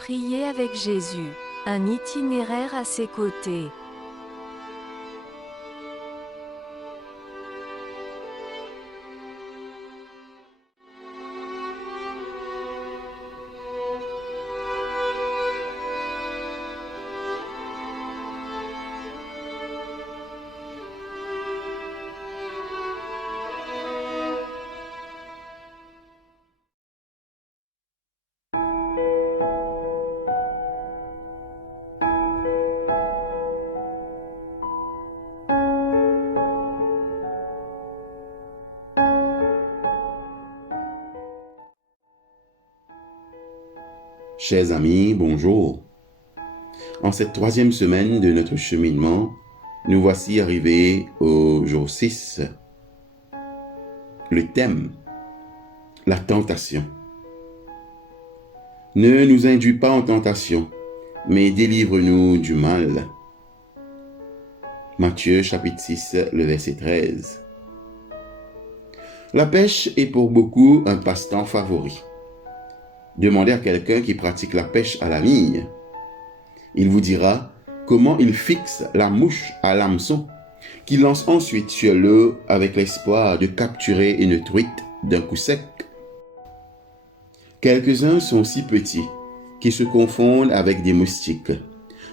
Prier avec Jésus, un itinéraire à ses côtés. Chers amis, bonjour. En cette troisième semaine de notre cheminement, nous voici arrivés au jour 6. Le thème, la tentation. Ne nous induis pas en tentation, mais délivre-nous du mal. Matthieu chapitre 6, le verset 13. La pêche est pour beaucoup un passe-temps favori. Demandez à quelqu'un qui pratique la pêche à la ligne. Il vous dira comment il fixe la mouche à l'hameçon, qu'il lance ensuite sur l'eau avec l'espoir de capturer une truite d'un coup sec. Quelques-uns sont si petits qu'ils se confondent avec des moustiques.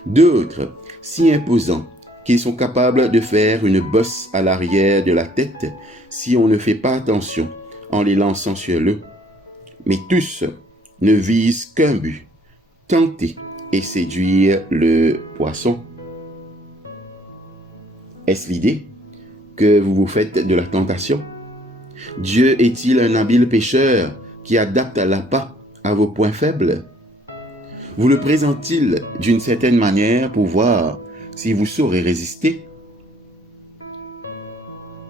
D'autres, si imposants qu'ils sont capables de faire une bosse à l'arrière de la tête si on ne fait pas attention en les lançant sur l'eau. Mais tous ne vise qu'un but, tenter et séduire le poisson. Est-ce l'idée que vous vous faites de la tentation? Dieu est-il un habile pêcheur qui adapte l'appât à vos points faibles? Vous le présente-t-il d'une certaine manière pour voir si vous saurez résister?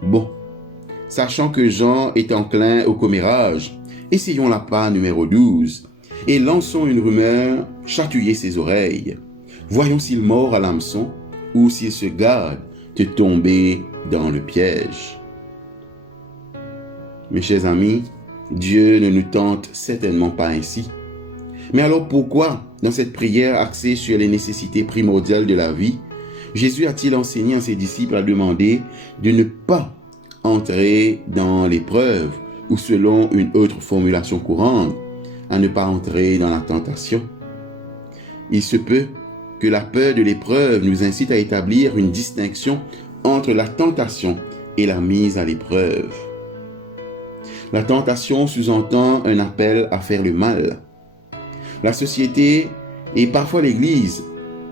Bon, sachant que Jean est enclin au commérage, essayons l'appât numéro 12 et lançons une rumeur chatouiller ses oreilles. Voyons s'il mord à l'hameçon ou s'il se garde de tomber dans le piège. Mes chers amis, Dieu ne nous tente certainement pas ainsi. Mais alors pourquoi, dans cette prière axée sur les nécessités primordiales de la vie, Jésus a-t-il enseigné à ses disciples à demander de ne pas entrer dans l'épreuve ou selon une autre formulation courante, à ne pas entrer dans la tentation? Il se peut que la peur de l'épreuve nous incite à établir une distinction entre la tentation et la mise à l'épreuve. La tentation sous-entend un appel à faire le mal. La société et parfois l'Église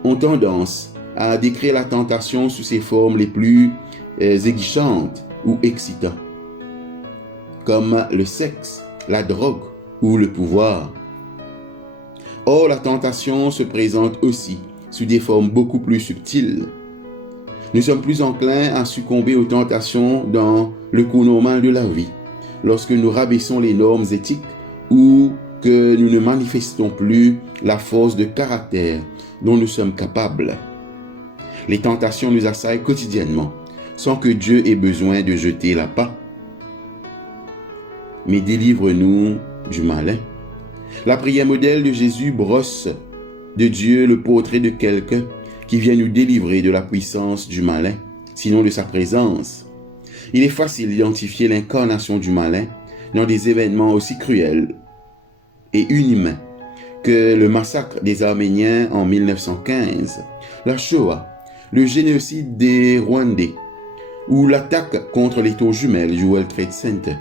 ont tendance à décrire la tentation sous ses formes les plus aiguichantes ou excitantes, comme le sexe, la drogue ou le pouvoir. Or, la tentation se présente aussi sous des formes beaucoup plus subtiles. Nous sommes plus enclins à succomber aux tentations dans le cours normal de la vie, lorsque nous rabaissons les normes éthiques ou que nous ne manifestons plus la force de caractère dont nous sommes capables. Les tentations nous assaillent quotidiennement, sans que Dieu ait besoin de jeter l'appât. Mais délivre-nous du malin. La prière modèle de Jésus brosse de Dieu le portrait de quelqu'un qui vient nous délivrer de la puissance du malin, sinon de sa présence. Il est facile d'identifier l'incarnation du malin dans des événements aussi cruels et inhumains que le massacre des Arméniens en 1915, la Shoah, le génocide des Rwandais ou l'attaque contre les tours jumelles du World Trade Center.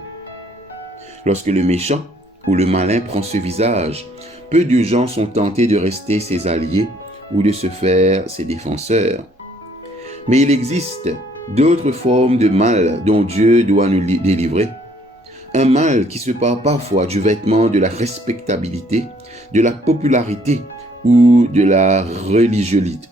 Lorsque le méchant ou le malin prend ce visage, peu de gens sont tentés de rester ses alliés ou de se faire ses défenseurs. Mais il existe d'autres formes de mal dont Dieu doit nous délivrer. Un mal qui se part parfois du vêtement de la respectabilité, de la popularité ou de la religiosité.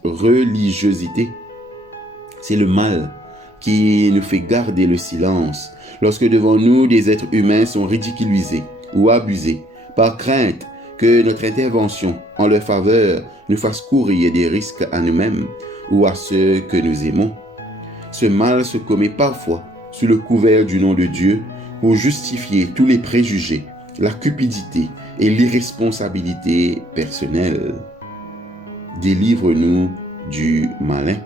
C'est le mal qui nous fait garder le silence lorsque devant nous des êtres humains sont ridiculisés ou abusés par crainte que notre intervention en leur faveur nous fasse courir des risques à nous-mêmes ou à ceux que nous aimons. Ce mal se commet parfois sous le couvert du nom de Dieu pour justifier tous les préjugés, la cupidité et l'irresponsabilité personnelle. Délivre-nous du malin.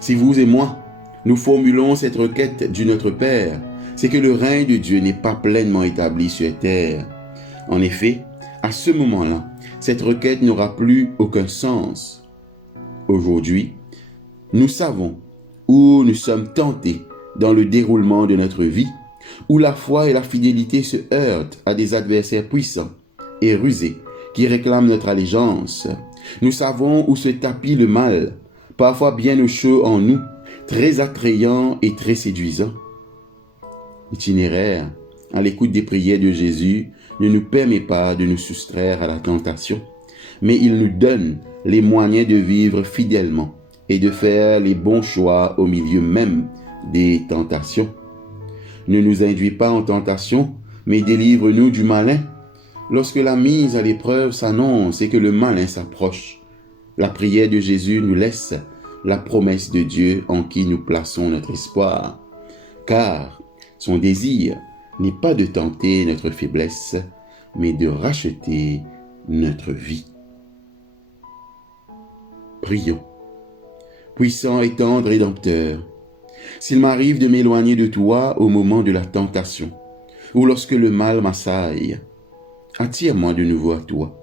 Si vous et moi, nous formulons cette requête du Notre Père, c'est que le règne de Dieu n'est pas pleinement établi sur terre. En effet, à ce moment-là, cette requête n'aura plus aucun sens. Aujourd'hui, nous savons où nous sommes tentés dans le déroulement de notre vie, où la foi et la fidélité se heurtent à des adversaires puissants et rusés qui réclament notre allégeance. Nous savons où se tapit le mal, parfois bien au chaud en nous, très attrayant et très séduisant. L'itinéraire, à l'écoute des prières de Jésus, ne nous permet pas de nous soustraire à la tentation, mais il nous donne les moyens de vivre fidèlement et de faire les bons choix au milieu même des tentations. Ne nous induis pas en tentation, mais délivre-nous du malin. Lorsque la mise à l'épreuve s'annonce et que le malin s'approche, la prière de Jésus nous laisse la promesse de Dieu en qui nous plaçons notre espoir. Car son désir n'est pas de tenter notre faiblesse, mais de racheter notre vie. Prions. Puissant et tendre Rédempteur, s'il m'arrive de m'éloigner de toi au moment de la tentation, ou lorsque le mal m'assaille, attire-moi de nouveau à toi.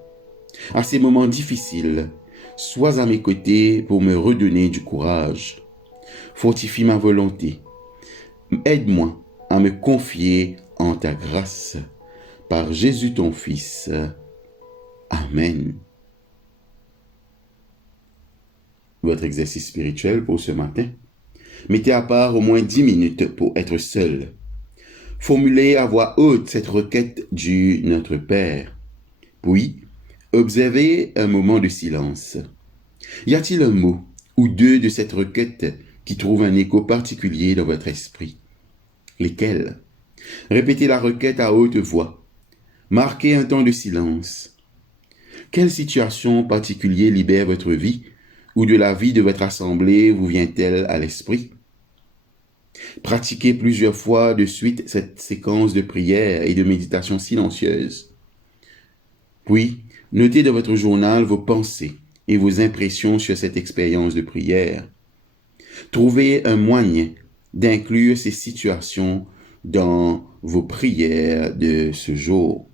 À ces moments difficiles, sois à mes côtés pour me redonner du courage. Fortifie ma volonté. Aide-moi à me confier en ta grâce. Par Jésus ton Fils. Amen. Votre exercice spirituel pour ce matin. Mettez à part au moins 10 minutes pour être seul. Formulez à voix haute cette requête du Notre Père. Puis, observez un moment de silence. Y a-t-il un mot ou deux de cette requête qui trouvent un écho particulier dans votre esprit? Lesquels? Répétez la requête à haute voix. Marquez un temps de silence. Quelle situation particulière libère votre vie ou de la vie de votre assemblée vous vient-elle à l'esprit? Pratiquez plusieurs fois de suite cette séquence de prière et de méditation silencieuse. Puis, notez dans votre journal vos pensées et vos impressions sur cette expérience de prière. Trouvez un moyen d'inclure ces situations dans vos prières de ce jour.